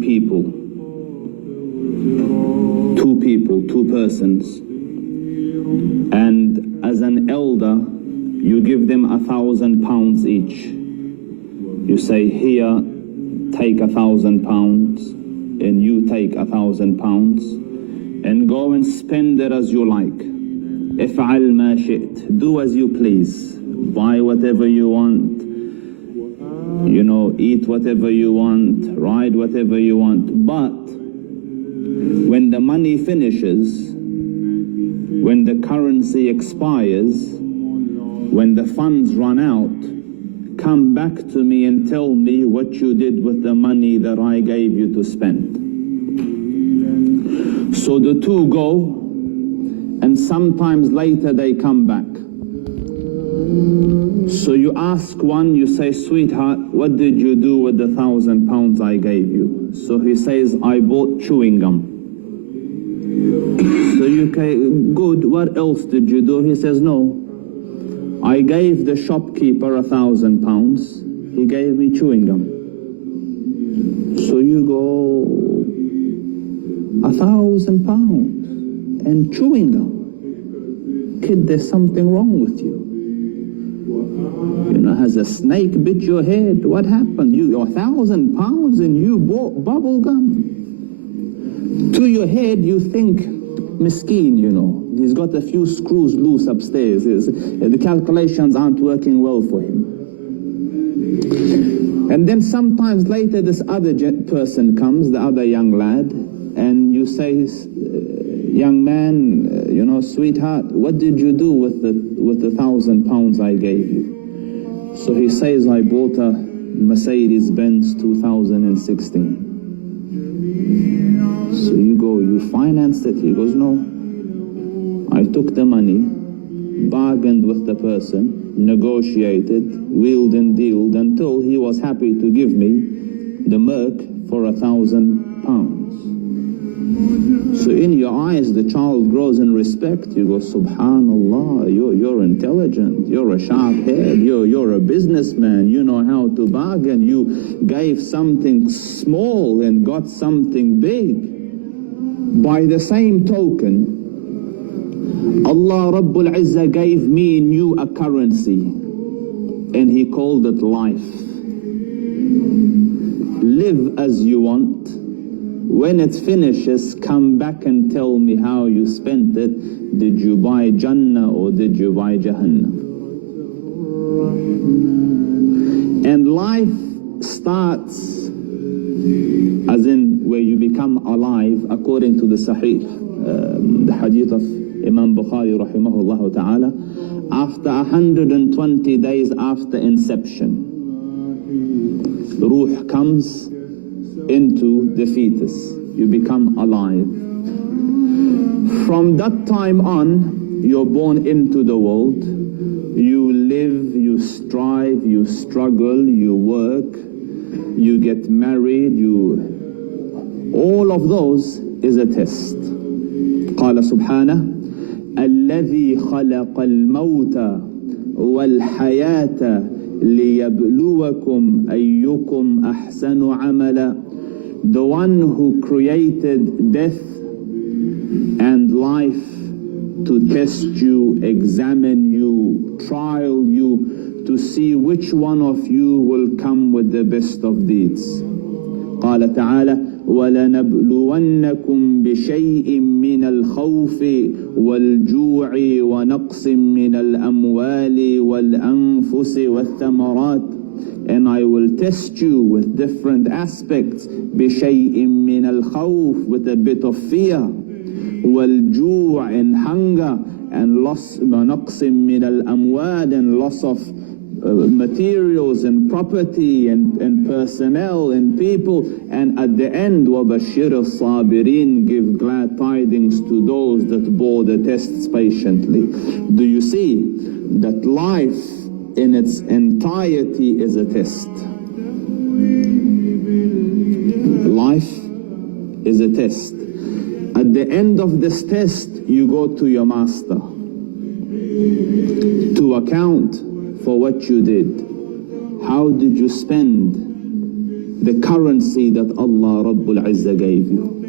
people, two persons, and as an elder, you give them £1,000 each. You say, here, take £1,000, and you take £1,000, and go and spend it as you like. افعل ما شئت, do as you please, buy whatever you want, you know, eat whatever you want, ride whatever you want. But when the money finishes, when the currency expires, when the funds run out, come back to me and tell me what you did with the money that I gave you to spend. So the two go, and sometimes later they come back. So you ask one, you say, sweetheart, what did you do with the £1,000 I gave you? So he says, I bought chewing gum. So you say, good, what else did you do? He says, no, I gave the shopkeeper £1,000, he gave me chewing gum. So you go, £1,000 and chewing gum. Kid, there's something wrong with you. You know, has a snake bit your head? What happened? You're £1,000 and you bought bubble gum. To your head, you think, miskeen, you know, he's got a few screws loose upstairs. The calculations aren't working well for him. And then sometimes later this other person comes, the other young lad, and you say, young man, you know, sweetheart, what did you do with the £1,000 I gave you? So he says, I bought a Mercedes-Benz 2016. So you go, you financed it? He goes, no. I took the money, bargained with the person, negotiated, wheeled and dealed until he was happy to give me the Merc for £1,000. So in your eyes, the child grows in respect. You go, subhanallah, you're intelligent, you're a sharp head, you're a businessman, you know how to bargain, you gave something small and got something big. By the same token, Allah Rabbul Izzah gave me and you a currency, and He called it life. Live as you want. When it finishes, come back and tell me how you spent it. Did you buy Jannah or did you buy Jahannam? And life starts as in where you become alive, according to the Sahih, the hadith of Imam Bukhari rahimahullah ta'ala, after 120 days after inception. Ruh comes into the fetus, you become alive. From that time on, you're born into the world, you live, you strive, you struggle, you work, you get married, all of those is a test. قال سبحانه الذي خلق الموت والحياة ليبلوكم أيكم أحسن عملا. The one who created death and life to test you, examine you, trial you, to see which one of you will come with the best of deeds. قال تعالى وَلَنَبْلُوَنَّكُمْ بِشَيْءٍ مِّنَ الْخَوْفِ وَالْجُوعِ وَنَقْصٍ مِّنَ الْأَمْوَالِ وَالْأَنفُسِ وَالثَّمَرَاتِ. And I will test you with different aspects. بِشَيْءٍ مِّنَ الْخَوْفِ, with a bit of fear. وَالْجُوعِ, and hunger, and loss, وَنَقْصٍ مِّنَ الْأَمْوَالِ, and loss of materials and property and personnel and people. And at the end, وَبَشِّرِ الصَّابِرِينَ, give glad tidings to those that bore the tests patiently. Do you see that life in its entirety is a test? Life is a test. At the end of this test, you go to your master to account for what you did. How did you spend the currency that Allah Rabbul Izzah gave you.